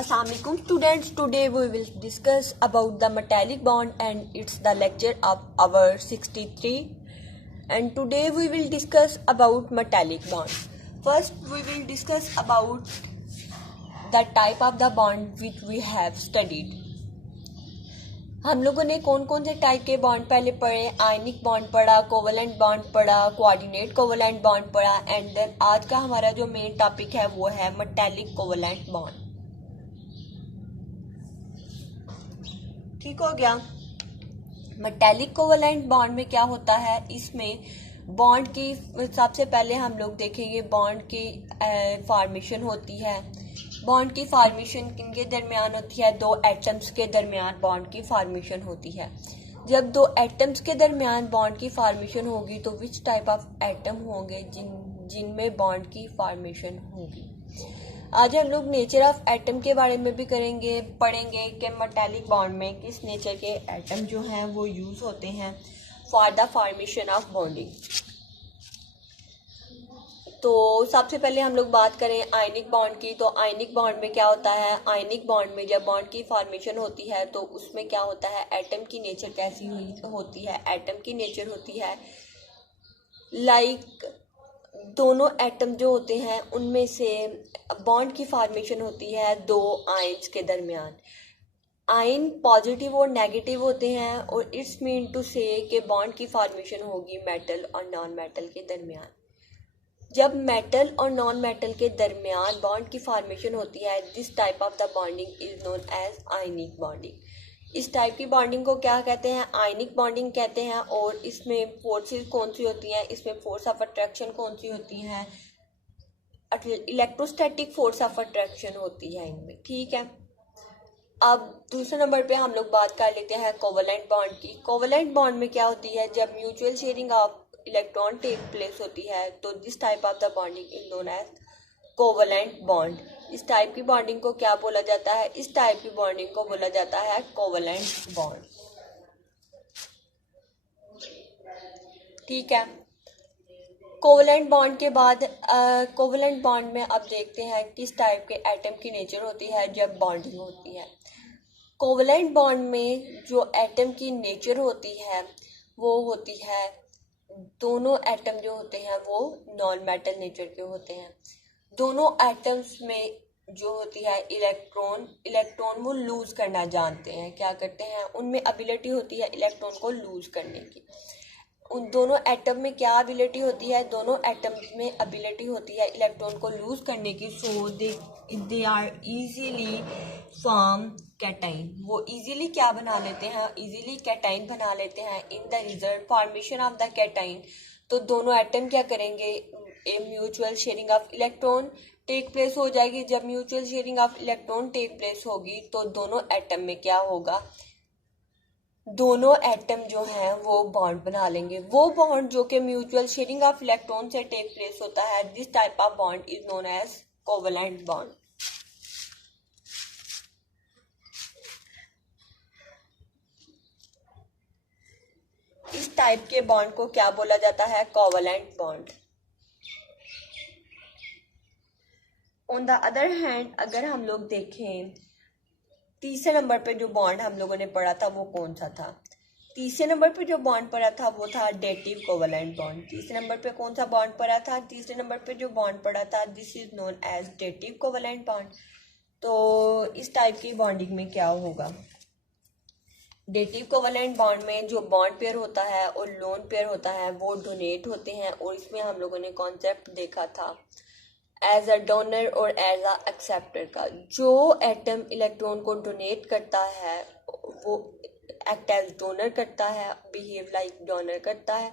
Assalamualaikum students. Today we will discuss about the metallic bond and it's the lecture of our 63. And today we will discuss about metallic bond. First we will discuss about the type of the bond which we have studied. हम लोगों ने कौन कौन से type के bond पहले पढ़े, ionic bond पढ़ा, कोवलेंट बॉन्ड पढ़ा, कोऑर्डिनेट कोवलेंट बॉन्ड पढ़ा एंड देन आज का हमारा जो मेन टॉपिक है वो है मेटालिक कोवलेंट बॉन्ड. ठीक हो गया. मेटालिक कोवलेंट बॉन्ड में क्या होता है, इसमें बॉन्ड की सबसे पहले हम लोग देखेंगे बॉन्ड की फॉर्मेशन होती है. बॉन्ड की फॉर्मेशन किनके दरमियान होती है, दो एटम्स के दरमियान बॉन्ड की फॉर्मेशन होती है. जब दो एटम्स के दरमियान बॉन्ड की फॉर्मेशन होगी तो विच टाइप ऑफ एटम होंगे जिनमें बॉन्ड की फॉर्मेशन होगी. आज हम लोग नेचर ऑफ एटम के बारे में भी पढ़ेंगे कि मेटालिक बॉन्ड में किस नेचर के एटम जो हैं वो यूज होते हैं for the formation of bonding. तो सबसे पहले हम लोग बात करें आयनिक बॉन्ड की. तो आयनिक बॉन्ड में क्या होता है, आयनिक बॉन्ड में जब बॉन्ड की फॉर्मेशन होती है तो उसमें क्या होता है, एटम की नेचर कैसी होती है. एटम की नेचर होती है लाइक दोनों एटम जो होते हैं उनमें से बॉन्ड की फॉर्मेशन होती है दो आयन्स के दरमियान. आयन पॉजिटिव और नेगेटिव होते हैं और इट्स मीन टू से कि बॉन्ड की फॉर्मेशन होगी मेटल और नॉन मेटल के दरमियान. जब मेटल और नॉन मेटल के दरमियान बॉन्ड की फॉर्मेशन होती है, this type of the bonding is known as ionic bonding. इस टाइप की बॉन्डिंग को क्या कहते हैं, आयनिक बॉन्डिंग कहते हैं. और इसमें फोर्सेस कौन सी होती हैं, इसमें फोर्स ऑफ अट्रैक्शन कौन सी होती हैं, इलेक्ट्रोस्टैटिक फोर्स ऑफ अट्रैक्शन होती है इनमें. ठीक है. अब दूसरे नंबर पे हम लोग बात कर लेते हैं कोवलेंट बॉन्ड की. कोवलेंट बॉन्ड में क्या होती है, जब mutual sharing of electron take place होती है तो this type of the bonding is known as covalent bond. इस टाइप की बॉन्डिंग को क्या बोला जाता है, इस टाइप की बॉन्डिंग को बोला जाता है कोवलेंट बॉन्ड. ठीक है. कोवलेंट बॉन्ड के बाद कोवलेंट बॉन्ड में अब देखते हैं किस टाइप के एटम की नेचर होती है जब बॉन्डिंग होती है. कोवलेंट बॉन्ड में जो एटम की नेचर होती है वो होती है, दोनों एटम जो होते हैं वो नॉन मेटल नेचर के होते हैं. दोनों एटम्स में जो होती है इलेक्ट्रॉन वो लूज करना जानते हैं. क्या करते हैं, उनमें एबिलिटी होती है इलेक्ट्रॉन को लूज करने की. उन दोनों एटम में क्या एबिलिटी होती है, दोनों एटम्स में एबिलिटी होती है इलेक्ट्रॉन को लूज करने की. So they are easily form cation. वो इजीली क्या बना लेते हैं, इजीली कैटाइन बना लेते हैं. In the result formation of the cation, तो दोनों एटम क्या करेंगे, a mutual sharing of electron take place हो जाएगी. जब mutual sharing of electron take place होगी तो दोनों एटम में क्या होगा, दोनों एटम जो हैं वो बॉन्ड बना लेंगे. वो बॉन्ड जो कि म्यूचुअल शेयरिंग ऑफ इलेक्ट्रॉन से टेक प्लेस होता है, this type of bond is known as covalent bond. इस टाइप के बॉन्ड को क्या बोला जाता है, covalent bond. On the other hand अगर हम लोग देखें तीसरे नंबर पे जो बॉन्ड हम लोगों ने पढ़ा था वो कौन सा था, तीसरे नंबर पे जो बॉन्ड पढ़ा था वो था डेटिव कोवलेंट बॉन्ड. तीसरे नंबर पे कौन सा बॉन्ड पढ़ा था, तीसरे नंबर पे जो बॉन्ड पढ़ा था this is known as dative covalent bond. तो इस टाइप की बॉन्डिंग में क्या होगा, डेटिव कोवलेंट बॉन्ड में जो बॉन्ड पेयर होता है और लोन पेयर होता है वो डोनेट होते हैं. और इसमें हम लोगों ने कॉन्सेप्ट देखा था एज अ डोनर और एज अ एक्सेप्टर का. जो एटम इलेक्ट्रॉन को डोनेट करता है वो एक्ट एज डोनर करता है, बिहेव लाइक डोनर करता है.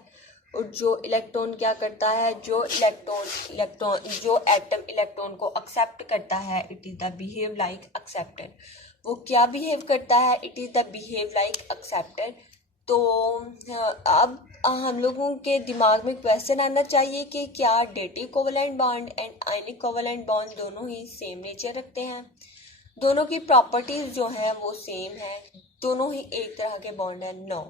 और जो इलेक्ट्रॉन क्या करता है, जो एटम इलेक्ट्रॉन को एक्सेप्ट करता है, it is the behave like acceptor. वो क्या बिहेव करता है, it is the behave like acceptor. तो अब हम लोगों के दिमाग में क्वेश्चन आना चाहिए कि क्या dative covalent bond and ionic covalent bond दोनों ही सेम नेचर रखते हैं, दोनों की प्रॉपर्टीज जो हैं वो सेम है, दोनों ही एक तरह के बॉन्ड है. No,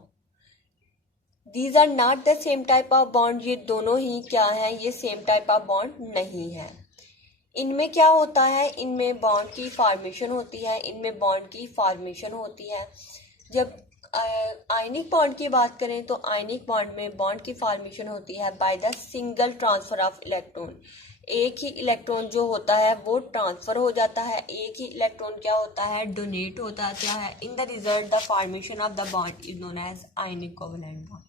these are not the same type of bond. ये दोनों ही क्या है, ये सेम टाइप ऑफ बॉन्ड नहीं है. इनमें क्या होता है, इनमें बॉन्ड की फॉर्मेशन होती है, इनमें बॉन्ड की फॉर्मेशन होती है। जब आयनिक बॉन्ड की बात करें तो आयनिक बॉन्ड में बॉन्ड की फॉर्मेशन होती है by the single transfer of electron. एक ही इलेक्ट्रॉन जो होता है वो ट्रांसफर हो जाता है, एक ही इलेक्ट्रॉन क्या होता है, डोनेट हो जाता है। In the result the formation of the bond is known as ionic covalent bond.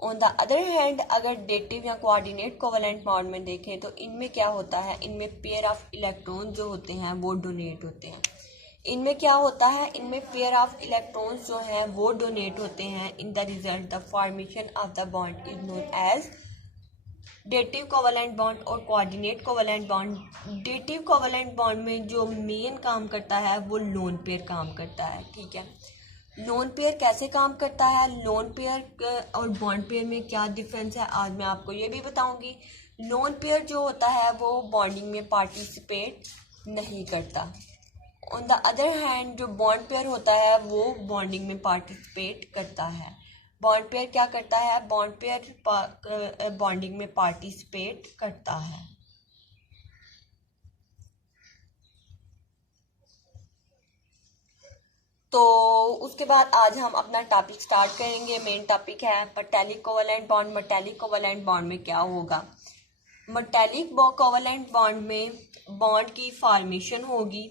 On the other hand अगर डेटिव या कोऑर्डिनेट कोवेलेंट बॉन्ड में देखें तो इनमें क्या होता है, इनमें पेयर ऑफ इलेक्ट्रॉन जो होते हैं वो डोनेट होते हैं। इनमें क्या होता है, इनमें पेयर ऑफ इलेक्ट्रॉन्स जो हैं वो डोनेट होते हैं। In the result the formation of the bond is known as dative covalent bond और coordinate covalent bond. Dative covalent bond में जो मेन काम करता है वो लोन पेयर काम करता है। ठीक है, लोन पेयर कैसे काम करता है, लोन पेयर और बॉन्ड पेयर में क्या डिफरेंस है, आज मैं आपको ये भी बताऊंगी। लोन पेयर जो होता है वो बॉन्डिंग में पार्टिसिपेट नहीं करता। ऑन द अदर हैंड जो बॉन्ड पेयर होता है वो बॉन्डिंग में पार्टिसिपेट करता है। बॉन्ड पेयर क्या करता है, बॉन्ड पेयर बॉन्डिंग में पार्टिसिपेट करता है। तो उसके बाद आज हम अपना टॉपिक स्टार्ट करेंगे। मेन टॉपिक है metallic covalent bond. Metallic covalent bond में क्या होगा, मेटालिक कोवेलेंट बॉन्ड में बॉन्ड की फॉर्मेशन होगी,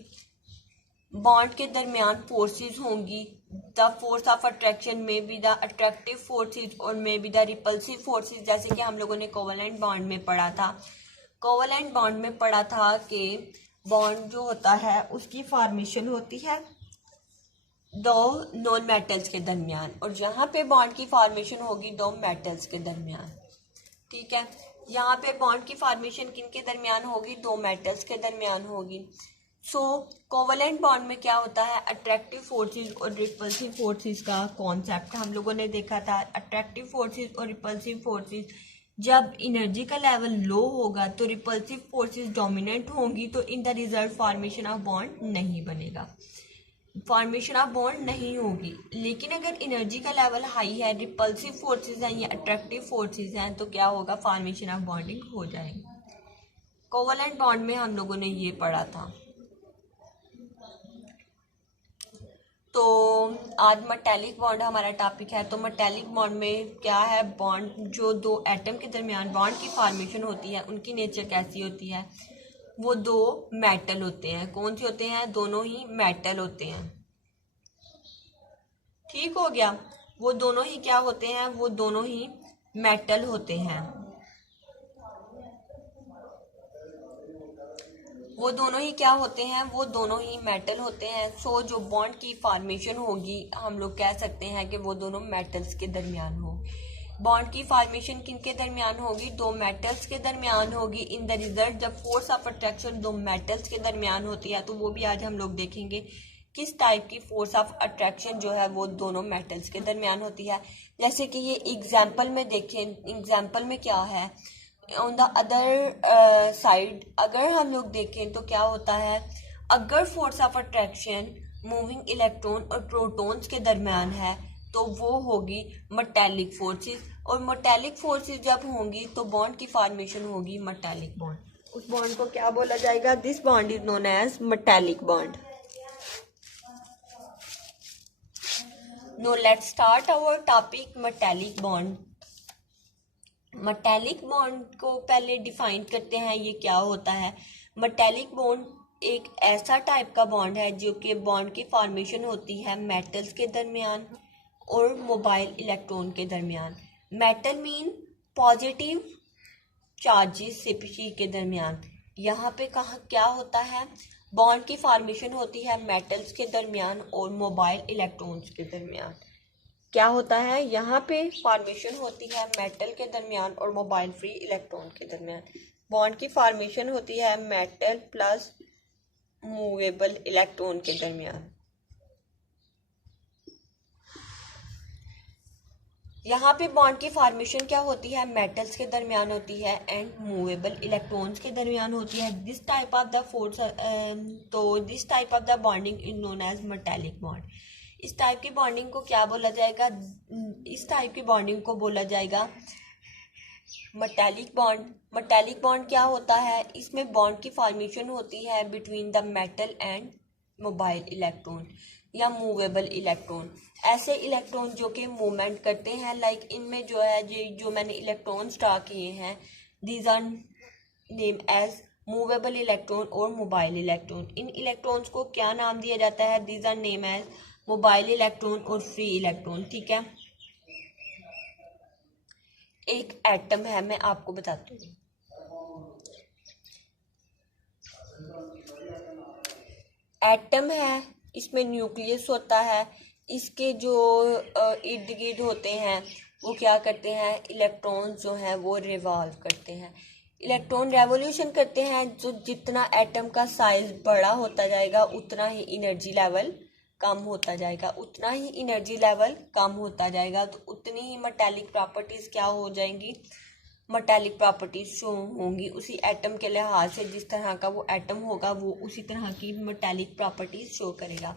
बॉन्ड के दरमियान फोर्सेस होंगी। द फोर्स ऑफ अट्रैक्शन में बी द अट्रैक्टिव फोर्सेस और में बी द रिपल्सिव फोर्सेस, जैसे कि हम लोगों ने कोवेलेंट बॉन्ड में पढ़ा था। कोवेलेंट बॉन्ड में पढ़ा था कि बॉन्ड जो होता है उसकी फॉर्मेशन होती है दो नॉन मेटल्स के दरमियान, और यहाँ पे बॉन्ड की फॉर्मेशन होगी दो मेटल्स के दरमियान। ठीक है, यहाँ पे बॉन्ड की फॉर्मेशन किन के दरमियान होगी, दो मेटल्स के दरमियान होगी। सो कोवेलेंट बॉन्ड में क्या होता है, अट्रैक्टिव फोर्सेस और रिपल्सिव फोर्सेस का कॉन्सेप्ट हम लोगों ने देखा था। अट्रैक्टिव फोर्सेस और रिपल्सिव फोर्सेस, जब एनर्जी का लेवल लो होगा तो रिपल्सिव फोर्सेस डोमिनेंट होंगी, तो in the result formation of bond नहीं बनेगा, फॉर्मेशन ऑफ बॉन्ड नहीं होगी। लेकिन अगर एनर्जी का लेवल हाई है, रिपल्सिव फोर्सेस हैं या अट्रैक्टिव फोर्सेस हैं, तो क्या होगा, फॉर्मेशन ऑफ बॉन्डिंग हो जाएगी। कोवेलेंट बॉन्ड में हम लोगों ने ये पढ़ा था। तो आज मेटालिक बॉन्ड हमारा टॉपिक है। तो मेटालिक बॉन्ड में क्या है, बॉन्ड जो दो एटम के दरमियान बॉन्ड की फॉर्मेशन होती है उनकी नेचर कैसी होती है, वो दो मेटल होते हैं। कौन से होते हैं, दोनों ही मेटल होते हैं। ठीक हो गया, वो दोनों ही क्या होते हैं, वो दोनों ही मेटल होते हैं। वो दोनों ही क्या होते हैं, वो दोनों ही मेटल होते हैं। सो जो बॉन्ड की फॉर्मेशन होगी हम लोग कह सकते हैं कि वो दोनों मेटल्स के दरमियान हो। बॉन्ड की फॉर्मेशन किन के दरमियान होगी, दो मेटल्स के दरमियान होगी। इन द रिजल्ट जब फोर्स ऑफ अट्रैक्शन दो मेटल्स के दरमियान होती है, तो वो भी आज हम लोग देखेंगे किस टाइप की फोर्स ऑफ अट्रैक्शन जो है वो दोनों मेटल्स के दरमियान होती है। जैसे कि ये एग्जाम्पल में देखें, एग्जाम्पल में क्या है, ऑन द अदर साइड अगर हम लोग देखें तो क्या होता है, अगर force of attraction moving electron और प्रोटॉन्स के दरमियान है तो वो होगी मेटालिक फोर्सेस, और मेटालिक फोर्सेस जब होंगी तो बॉन्ड की फॉर्मेशन होगी मेटालिक बॉन्ड। उस बॉन्ड को क्या बोला जाएगा, this bond is known as metallic bond. No let's start our topic metallic bond. Metallic bond को पहले डिफाइन करते हैं, ये क्या होता है। मेटालिक बॉन्ड एक ऐसा टाइप का बॉन्ड है जो कि बॉन्ड की फॉर्मेशन होती है मेटल्स के दरमियान और मोबाइल इलेक्ट्रॉन के दरमियान। Metal mean positive charges species के दरमियान। यहाँ पे कहाँ क्या होता है, बॉन्ड की फॉर्मेशन होती है मेटल्स के दरमियान और मोबाइल इलेक्ट्रॉन्स के दरमियान। क्या होता है, यहाँ पे फॉर्मेशन होती है मेटल के दरमियान और मोबाइल फ्री इलेक्ट्रॉन के दरमियान। बॉन्ड की फॉर्मेशन होती है मेटल प्लस मूवेबल इलेक्ट्रॉन के दरमियान। यहाँ पे बॉन्ड की फॉर्मेशन क्या होती है, मेटल्स के दरमियान होती है एंड मूवेबल इलेक्ट्रॉन्स के दरमियान होती है। This type of the force, तो this type of the bonding is known as metallic bond. इस टाइप की बॉन्डिंग को क्या बोला जाएगा, इस टाइप की बॉन्डिंग को बोला जाएगा मटैलिक बॉन्ड क्या होता है? इसमें बॉन्ड की फॉर्मेशन होती है between the metal and mobile electron या मूवेबल इलेक्ट्रॉन। ऐसे इलेक्ट्रॉन जो कि मूवमेंट करते हैं, लाइक इनमें जो है जो मैंने इलेक्ट्रॉन ड्रा किए हैं, these are name as movable electron और मोबाइल इलेक्ट्रॉन। इन इलेक्ट्रॉन्स को क्या नाम दिया जाता है? These are name as mobile electron और फ्री इलेक्ट्रॉन। ठीक है, एक एटम है, मैं आपको बताती हूँ। एटम है, इसमें न्यूक्लियस होता है, इसके जो इर्द गिर्द होते हैं वो क्या करते हैं? इलेक्ट्रॉन जो हैं वो रिवॉल्व करते हैं, इलेक्ट्रॉन रेवोल्यूशन करते हैं। जो जितना एटम का साइज बड़ा होता जाएगा उतना ही एनर्जी लेवल कम होता जाएगा, उतना ही एनर्जी लेवल कम होता जाएगा, तो उतनी ही मेटालिक प्रॉपर्टीज क्या हो जाएंगी? मेटालिक प्रॉपर्टीज शो होंगी उसी एटम के लिहाज से। जिस तरह का वो एटम होगा वो उसी तरह की मेटालिक प्रॉपर्टीज शो करेगा।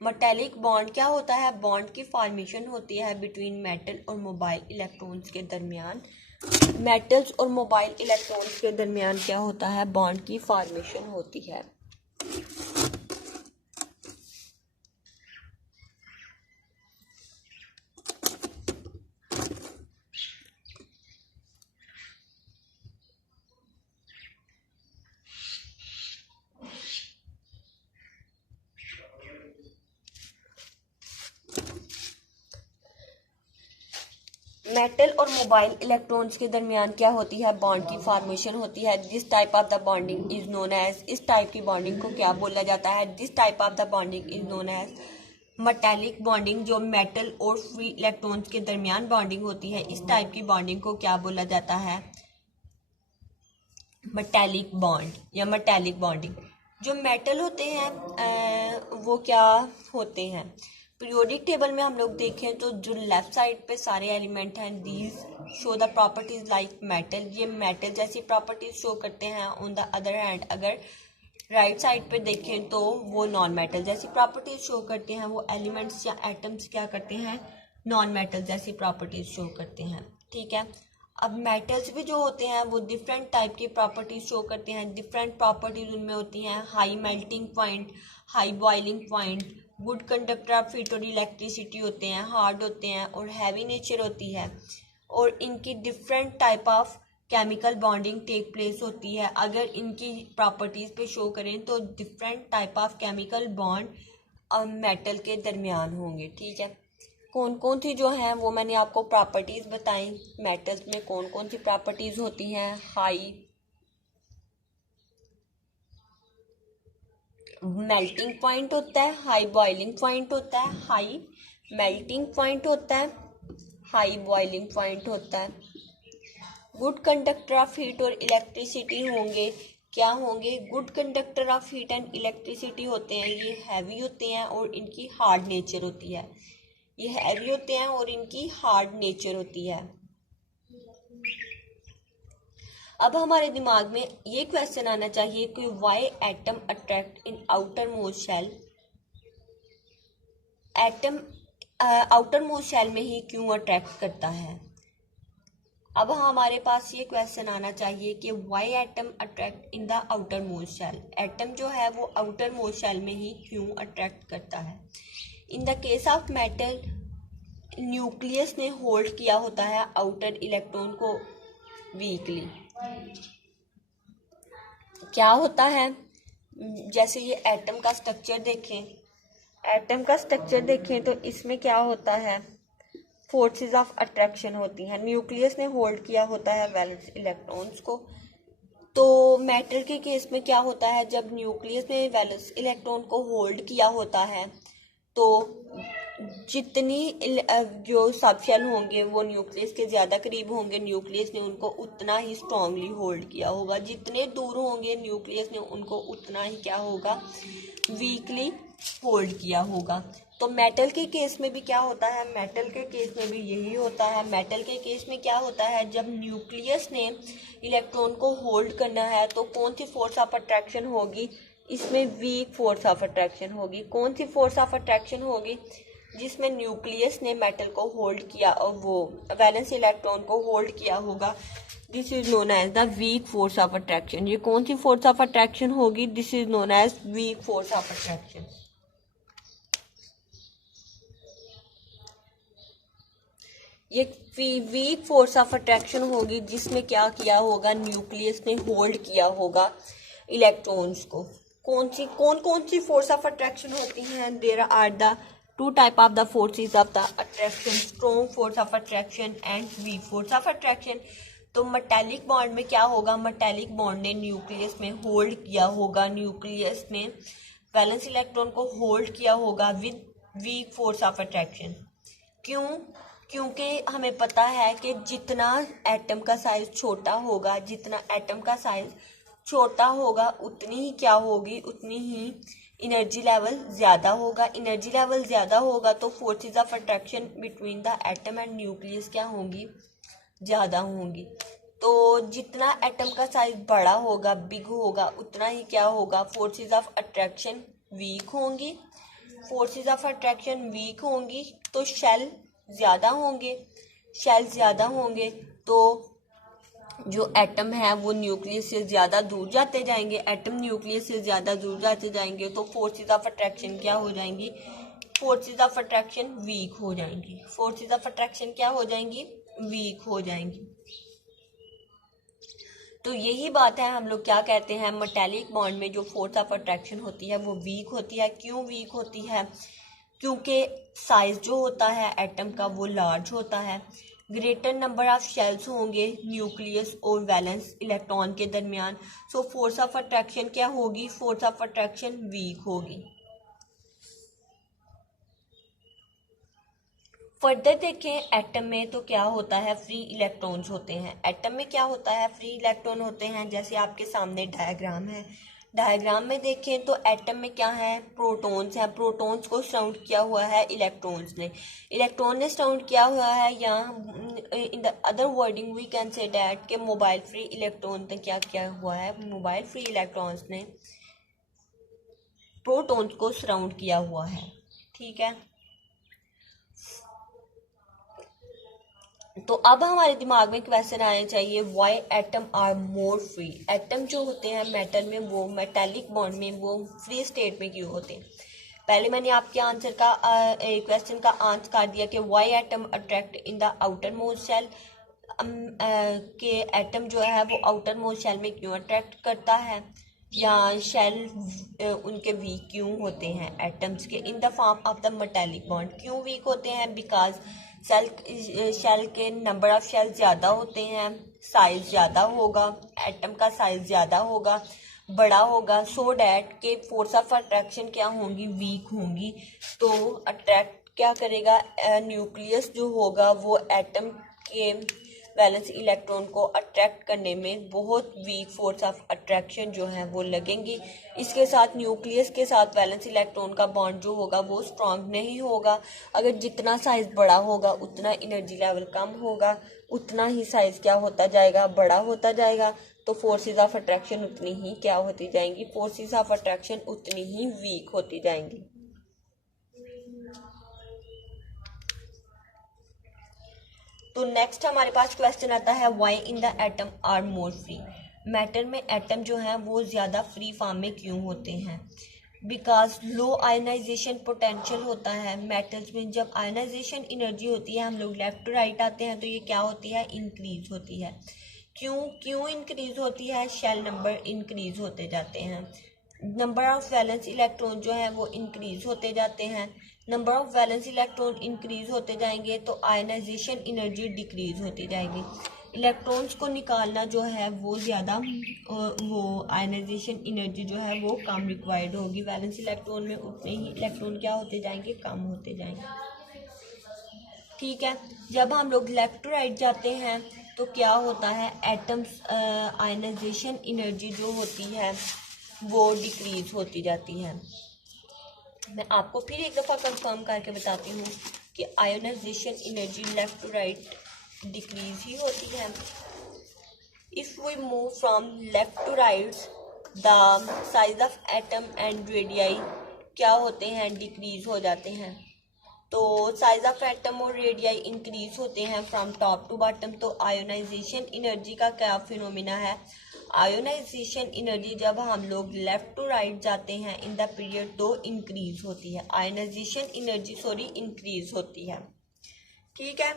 मेटालिक बॉन्ड क्या होता है? बॉन्ड की फॉर्मेशन होती है बिटवीन मेटल और मोबाइल इलेक्ट्रॉन्स के दरमियान। मेटल्स और मोबाइल इलेक्ट्रॉन्स के दरमियान क्या होता है? बॉन्ड की फॉर्मेशन होती है। मेटल और मोबाइल इलेक्ट्रॉन्स के दरमियान क्या होती है? बॉन्ड की फॉर्मेशन होती है। This type of the bonding is known as, इस टाइप की बॉन्डिंग को क्या बोला जाता है? This type of the bonding is known as metallic bonding. जो मेटल और फ्री इलेक्ट्रॉन्स के दरमियान बॉन्डिंग होती है, इस टाइप की बॉन्डिंग को क्या बोला जाता है? मेटालिक बॉन्ड या मेटालिक बॉन्डिंग। जो मेटल होते हैं वो क्या होते हैं? पीरियोडिक टेबल में हम लोग देखें तो जो लेफ्ट साइड पे सारे एलिमेंट हैं, these show the properties like metal, ये मेटल जैसी प्रॉपर्टीज शो करते हैं। ऑन द अदर हैंड अगर राइट साइड पे देखें तो वो नॉन मेटल जैसी प्रॉपर्टीज शो करते हैं। वो एलिमेंट्स या एटम्स क्या करते हैं? नॉन मेटल जैसी प्रॉपर्टीज शो करते हैं। ठीक है, अब मेटल्स भी जो होते हैं वो डिफरेंट टाइप की प्रॉपर्टीज शो करते हैं। डिफरेंट प्रॉपर्टीज उनमें होती हैं, high melting point, high boiling point, good conductor of heat और इलेक्ट्रिसिटी होते हैं, हार्ड होते हैं और हैवी नेचर होती है। और इनकी different type of chemical bonding take place होती है। अगर इनकी प्रॉपर्टीज पे शो करें तो different type of chemical bond metal के दरमियान होंगे। ठीक है, कौन कौन सी जो हैं वो मैंने आपको प्रॉपर्टीज बताई। मेटल्स में कौन कौन सी प्रॉपर्टीज होती हैं? हाई मेल्टिंग पॉइंट होता है, हाई बॉइलिंग पॉइंट होता है, हाई मेल्टिंग पॉइंट होता है, हाई बॉइलिंग पॉइंट होता है। गुड कंडक्टर ऑफ हीट और इलेक्ट्रिसिटी होंगे, क्या होंगे? Good conductor of heat and electricity होते हैं। ये हैवी होते हैं और इनकी हार्ड नेचर होती है। ये हैवी होते हैं और इनकी हार्ड नेचर होती है। अब हमारे दिमाग में ये क्वेश्चन आना चाहिए कि why atom attract in outermost shell. Atom outermost shell में ही क्यों अट्रैक्ट करता है? अब हमारे पास ये क्वेश्चन आना चाहिए कि why atom attract in the outermost shell. Atom जो है वो आउटर मोस्ट शेल में ही क्यों अट्रैक्ट करता है? In the case of metal, nucleus ने होल्ड किया होता है आउटर इलेक्ट्रॉन को वीकली। क्या होता है? जैसे ये एटम का स्ट्रक्चर देखें, एटम का स्ट्रक्चर देखें तो इसमें क्या होता है? फोर्सेस ऑफ अट्रैक्शन होती हैं। न्यूक्लियस ने होल्ड किया होता है वैलेंस इलेक्ट्रॉन्स को। तो मेटल के केस में क्या होता है? जब न्यूक्लियस ने वैलेंस इलेक्ट्रॉन को होल्ड किया होता है तो जितनी जो सब शेल होंगे वो न्यूक्लियस के ज़्यादा करीब होंगे, न्यूक्लियस ने उनको उतना ही स्ट्रांगली होल्ड किया होगा। जितने दूर होंगे न्यूक्लियस ने उनको उतना ही क्या होगा? वीकली होल्ड किया होगा। तो मेटल के केस में भी क्या होता है? मेटल के केस में भी यही होता है। मेटल के केस में क्या होता है? जब न्यूक्लियस ने इलेक्ट्रॉन को होल्ड करना है तो कौन सी फोर्स ऑफ अट्रैक्शन होगी? इसमें वीक फोर्स ऑफ अट्रैक्शन होगी। कौन सी फोर्स ऑफ अट्रैक्शन होगी? जिसमें न्यूक्लियस ने मेटल को होल्ड किया और वो वैलेंस इलेक्ट्रॉन को होल्ड किया होगा, this is known as the weak force of attraction. ये कौन सी फोर्स ऑफ अट्रैक्शन होगी? This is known as weak force of attraction. ये वीक फोर्स ऑफ अट्रैक्शन होगी जिसमें क्या किया होगा, न्यूक्लियस ने होल्ड किया होगा इलेक्ट्रॉन्स को। कौन कौन सी फोर्स ऑफ अट्रैक्शन होती हैं? There are the two type of the forces of the attraction, strong force of attraction and weak force of attraction. तो मेटालिक बॉन्ड में क्या होगा, मेटालिक बॉन्ड ने न्यूक्लियस में होल्ड किया होगा, न्यूक्लियस ने वैलेंस इलेक्ट्रॉन को होल्ड किया होगा with weak force of attraction. क्योंकि हमें पता है कि जितना एटम का साइज छोटा होगा, जितना एटम का साइज छोटा होगा उतनी ही क्या होगी, उतनी ही एनर्जी लेवल ज़्यादा होगा। एनर्जी लेवल ज़्यादा होगा तो forces of attraction between the atom and nucleus क्या होंगी, ज़्यादा होंगी। तो जितना एटम का साइज बड़ा होगा, बिग होगा, उतना ही क्या होगा, फोर्सेस ऑफ अट्रैक्शन वीक होंगी। फोर्सेस ऑफ अट्रैक्शन वीक होंगी तो शेल ज़्यादा होंगे, शेल ज़्यादा होंगे तो जो एटम है वो न्यूक्लियस से ज़्यादा दूर जाते जाएंगे, एटम न्यूक्लियस से ज़्यादा दूर जाते जाएंगे तो फोर्सेस ऑफ अट्रैक्शन क्या हो जाएंगी, फोर्सेस ऑफ अट्रैक्शन वीक हो जाएंगी। फोर्सेस ऑफ अट्रैक्शन क्या हो जाएंगी, वीक हो जाएंगी। तो यही बात है, हम लोग क्या कहते हैं, मेटालिक बॉन्ड में जो फोर्स ऑफ अट्रैक्शन होती है वो वीक होती है। क्यों वीक होती है? क्योंकि साइज जो होता है एटम का वो लार्ज होता है, ग्रेटर नंबर ऑफ शेल्स होंगे न्यूक्लियस और वैलेंस इलेक्ट्रॉन के दरमियान। सो फोर्स ऑफ अट्रैक्शन क्या होगी, फोर्स ऑफ अट्रैक्शन वीक होगी। फर्दर देखें एटम में तो क्या होता है, फ्री इलेक्ट्रॉन्स होते हैं। एटम में क्या होता है, फ्री इलेक्ट्रॉन होते हैं। जैसे आपके सामने डायग्राम है, डायग्राम में देखें तो एटम में क्या है, प्रोटॉन्स हैं। प्रोटॉन्स को सराउंड किया हुआ है इलेक्ट्रॉन्स ने, इलेक्ट्रॉन ने सराउंड किया हुआ है। या in the other wording we can say that के मोबाइल फ्री इलेक्ट्रॉन ने क्या किया हुआ है, मोबाइल फ्री इलेक्ट्रॉन्स ने प्रोटॉन्स को सराउंड किया हुआ है। ठीक है, तो अब हमारे दिमाग में क्वेश्चन आना चाहिए, why atom are more free. Atom जो होते हैं मेटल में, वो मेटालिक बॉन्ड में वो फ्री स्टेट में क्यों होते हैं? पहले मैंने आपके आंसर का क्वेश्चन का आंसर कर दिया कि why atom attract in the outermost shell, के एटम जो है वो आउटर मोस्ट शेल में क्यों अट्रैक्ट करता है, या शेल उनके वीक क्यों होते हैं एटम्स के in the form of the metallic bond. क्यों वीक होते हैं? बिकॉज शेल के नंबर ऑफ शेल ज़्यादा होते हैं, साइज ज़्यादा होगा, एटम का साइज ज़्यादा होगा, बड़ा होगा, सो डैट के फोर्स ऑफ अट्रैक्शन क्या होंगी, वीक होंगी। तो अट्रैक्ट क्या करेगा, न्यूक्लियस जो होगा वो एटम के वैलेंस इलेक्ट्रॉन को अट्रैक्ट करने में बहुत वीक फोर्स ऑफ अट्रैक्शन जो है वो लगेंगी। इसके साथ न्यूक्लियस के साथ वैलेंस इलेक्ट्रॉन का बॉन्ड जो होगा वो स्ट्रांग नहीं होगा। अगर जितना साइज बड़ा होगा उतना एनर्जी लेवल कम होगा, उतना ही साइज क्या होता जाएगा, बड़ा होता जाएगा। तो फोर्सेस ऑफ अट्रैक्शन उतनी ही क्या होती जाएंगी, फोर्सेस ऑफ अट्रैक्शन उतनी ही वीक होती जाएंगी। तो नेक्स्ट हमारे पास क्वेश्चन आता है, why in the atom are more free. Matter में एटम जो है वो ज़्यादा फ्री फॉर्म में क्यों होते हैं? बिकॉज लो आयनाइजेशन पोटेंशियल होता है मेटल्स में। जब आयनाइजेशन एनर्जी होती है, हम लोग लेफ्ट टू राइट आते हैं तो ये क्या होती है, इंक्रीज होती है। क्यों इंक्रीज होती है? शेल नंबर इंक्रीज होते जाते हैं, नंबर ऑफ वैलेंस इलेक्ट्रॉन जो है वो इंक्रीज होते जाते हैं। Number of valence electron increase होते जाएंगे तो आयनाइजेशन एनर्जी डिक्रीज होती जाएगी। इलेक्ट्रॉन्स को निकालना जो है वो ज़्यादा, वो आयनाइजेशन एनर्जी जो है वो कम रिक्वायर्ड होगी। वैलेंस इलेक्ट्रॉन में उतने ही इलेक्ट्रॉन क्या होते जाएंगे, कम होते जाएंगे। ठीक है, जब हम लोग लेफ्ट टू राइट जाते हैं तो क्या होता है, एटम्स आयनाइजेशन एनर्जी जो होती है वो डिक्रीज होती जाती है। मैं आपको फिर एक दफ़ा कंफर्म करके बताती हूँ कि ionization energy left to right decrease ही होती है। If we move from left to right, the size of atom and radii क्या होते हैं, डिक्रीज हो जाते हैं। तो साइज ऑफ एटम और रेडियाई इंक्रीज होते हैं फ्रॉम टॉप टू बॉटम। तो आयोनाइजेशन एनर्जी का क्या फिनोमिना है? आयोनाइजेशन एनर्जी जब हम लोग लेफ्ट टू राइट जाते हैं इन द पीरियड तो इंक्रीज होती है, आयोनाइजेशन एनर्जी इंक्रीज होती है। ठीक है,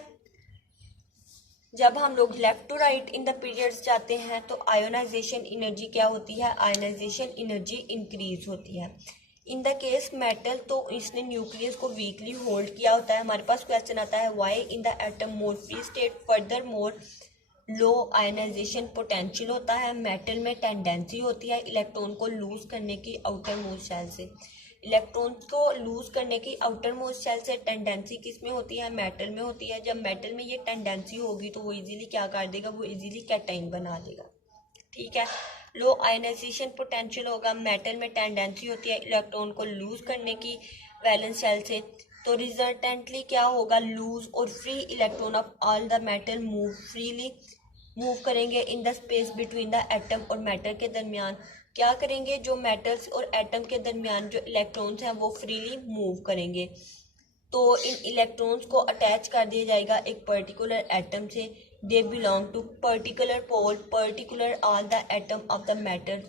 जब हम लोग left to right in the periods जाते हैं तो आयोनाइजेशन एनर्जी क्या होती है? आयोनाइजेशन एनर्जी इंक्रीज होती है। इन द केस मेटल, तो इसने न्यूक्लियस को वीकली होल्ड किया होता है। हमारे पास क्वेश्चन आता है why in the atom more free state further more low ionization potential होता है। मेटल में टेंडेंसी होती है इलेक्ट्रॉन को लूज करने की आउटर मोस्ट शेल से। इलेक्ट्रॉन को लूज करने की आउटर मोस्ट शेल से टेंडेंसी किस में होती है? मेटल में होती है। जब मेटल में ये टेंडेंसी होगी तो वो इजीली क्या कर देगा? वो इजीली कैटाइन बना देगा। ठीक है, लो आयोनाइजेशन पोटेंशियल होगा, मेटल में टेंडेंसी होती है इलेक्ट्रॉन को लूज करने की वैलेंस शेल से, तो रिजल्टेंटली क्या होगा? लूज और free electron of all the metal move freely move करेंगे in the space between the atom और मेटल के दरमियान। क्या करेंगे? जो मेटल्स और एटम के दरमियान जो इलेक्ट्रॉन्स हैं वो फ्रीली मूव करेंगे। तो इन इलेक्ट्रॉन्स को अटैच कर दिया जाएगा एक पर्टिकुलर एटम से। They belong to particular pole particular all the atom of the matter.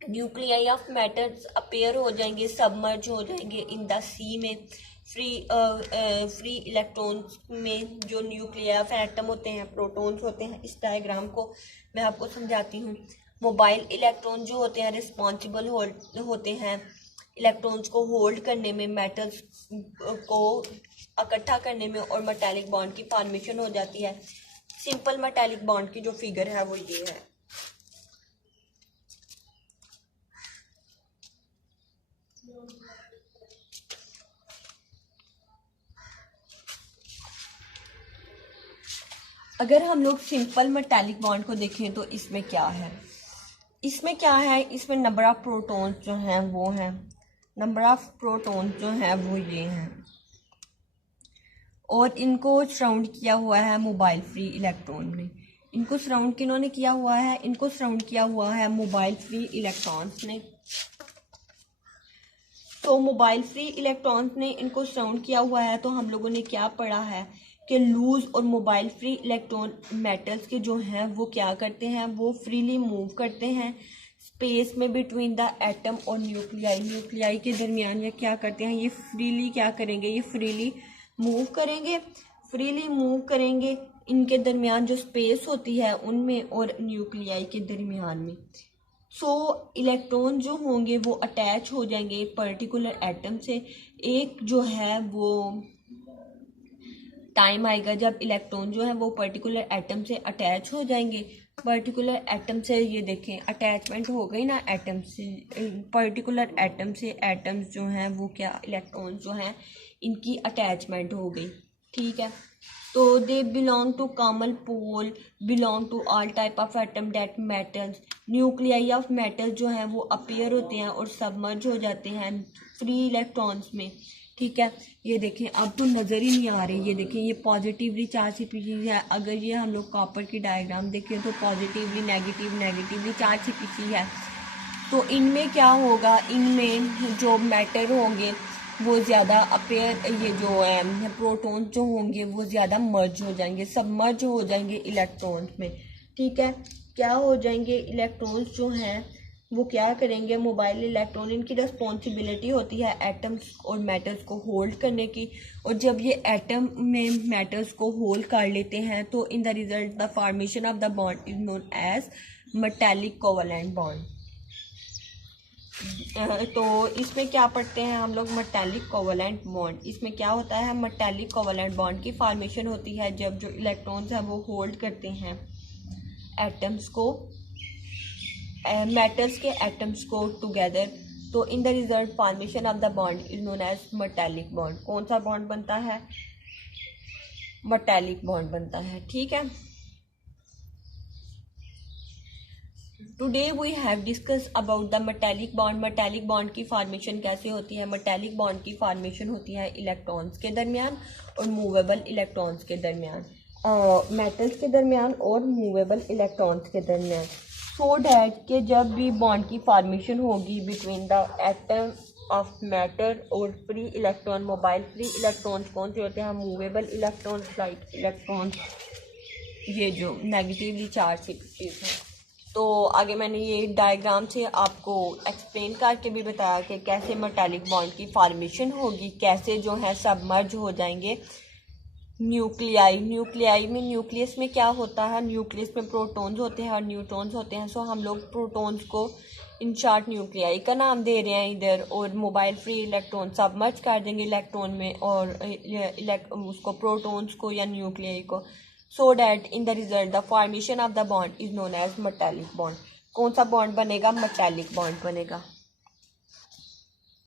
Nuclei of matters appear हो जाएंगे, सबमर्ज हो जाएंगे इन द सी में। फ्री इलेक्ट्रॉन्स में जो न्यूक्लियाई ऑफ एटम होते हैं प्रोटॉन्स होते हैं। इस डायग्राम को मैं आपको समझाती हूँ। मोबाइल इलेक्ट्रॉन जो होते हैं रिस्पॉन्सिबल होते हैं इलेक्ट्रॉन्स को होल्ड करने में, मेटल्स को इकट्ठा करने में, और मेटालिक बॉन्ड की फॉर्मेशन हो जाती है। सिंपल मेटालिक बॉन्ड की जो फिगर है वो ये है। अगर हम लोग सिंपल मेटालिक बॉन्ड को देखें तो इसमें क्या है? इसमें नंबर ऑफ प्रोटॉन्स जो हैं वो हैं, नंबर ऑफ प्रोटॉन्स जो हैं वो ये हैं, और इनको सराउंड किया हुआ है मोबाइल फ्री इलेक्ट्रॉन ने। इनको सराउंड किन्होंने किया हुआ है? इनको सराउंड किया हुआ है मोबाइल फ्री इलेक्ट्रॉन्स ने। तो मोबाइल फ्री इलेक्ट्रॉन्स ने इनको सराउंड किया हुआ है। तो हम लोगों ने क्या पढ़ा है कि लूज और मोबाइल फ्री इलेक्ट्रॉन मेटल्स के जो हैं वो क्या करते हैं? वो फ्रीली मूव करते हैं स्पेस में बिटवीन द एटम और न्यूक्लियाई के दरमियान। ये क्या करते हैं? ये फ्रीली क्या करेंगे? ये फ्रीली मूव करेंगे इनके दरमियान जो स्पेस होती है उनमें और न्यूक्लियाई के दरमियान में। सो इलेक्ट्रॉन जो होंगे वो अटैच हो जाएंगे पर्टिकुलर एटम से। एक जो है वो टाइम आएगा जब इलेक्ट्रॉन जो है वो पर्टिकुलर एटम से अटैच हो जाएंगे। पर्टिकुलर एटम से, ये देखें अटैचमेंट हो गई ना एटम से, पर्टिकुलर एटम से एटम्स जो हैं वो क्या, इलेक्ट्रॉन जो हैं इनकी अटैचमेंट हो गई। ठीक है, तो they belong to common pole belong to all type of atom that metals. Nuclei of metal जो हैं वो अपीयर होते हैं और सबमर्ज हो जाते हैं फ्री इलेक्ट्रॉन्स में। ठीक है, ये देखें अब तो नज़र ही नहीं आ रही। ये देखें ये पॉजिटिवली चार्ज स्पीशीज है। अगर ये हम लोग कॉपर की डायग्राम देखें तो पॉजिटिवली नेगेटिवली चार्ज स्पीशीज है। तो इनमें क्या होगा? इनमें जो मैटर होंगे वो ज़्यादा अपेयर, ये जो है प्रोटॉन जो होंगे वो ज़्यादा मर्ज हो जाएंगे, सबमर्ज हो जाएंगे इलेक्ट्रॉन्स में। ठीक है, क्या हो जाएंगे? इलेक्ट्रॉन्स जो हैं वो क्या करेंगे? मोबाइल इलेक्ट्रॉन, इनकी रिस्पॉन्सिबिलिटी होती है एटम्स और मेटल्स को होल्ड करने की। और जब ये एटम में मेटल्स को होल्ड कर लेते हैं तो in the result the formation of the bond is known as metallic covalent bond. तो इसमें क्या पढ़ते हैं हम लोग? Metallic covalent bond. इसमें क्या होता है? मेटालिक कोवलेंट बॉन्ड की फॉर्मेशन होती है जब जो इलेक्ट्रॉन्स हैं वो होल्ड करते हैं एटम्स को, मेटल्स के एटम्स को टुगेदर। तो in the result formation of the bond is known as metallic bond. कौन सा बॉन्ड बनता है? मेटालिक बॉन्ड बनता है। ठीक है, today we have discuss about the metallic bond. Metallic bond की फॉर्मेशन कैसे होती है? मेटालिक बॉन्ड की फॉर्मेशन होती है इलेक्ट्रॉन्स के दरमियान और मूवेबल इलेक्ट्रॉन्स के दरमियान, मेटल्स के दरमियान और मूवेबल इलेक्ट्रॉन्स के दरमियान। सो डैट के जब भी बॉन्ड की फॉर्मेशन होगी between the atom of matter और free electron. Mobile free electrons कौन से होते हैं? मूवेबल इलेक्ट्रॉन्स लाइक इलेक्ट्रॉन्स, ये जो नेगेटिवली चार्ज चीज़ है। तो आगे मैंने ये डायग्राम से आपको एक्सप्लेन करके भी बताया कि कैसे मेटालिक बॉन्ड की फॉर्मेशन होगी, कैसे जो है सबमर्ज हो जाएंगे न्यूक्लियाई में। न्यूक्लियस में क्या होता है? न्यूक्लियस में प्रोटॉन्स होते हैं और न्यूट्रॉन्स होते हैं। सो हम लोग प्रोटॉन्स को इन शॉर्ट न्यूक्लियाई का नाम दे रहे हैं इधर, और मोबाइल फ्री इलेक्ट्रॉन सबमर्ज कर देंगे इलेक्ट्रॉन में और उसको प्रोटॉन्स को या न्यूक्लियाई को, so that in the result the formation of the bond is known as metallic bond. कौन सा बॉन्ड बनेगा? मेटालिक बॉन्ड बनेगा।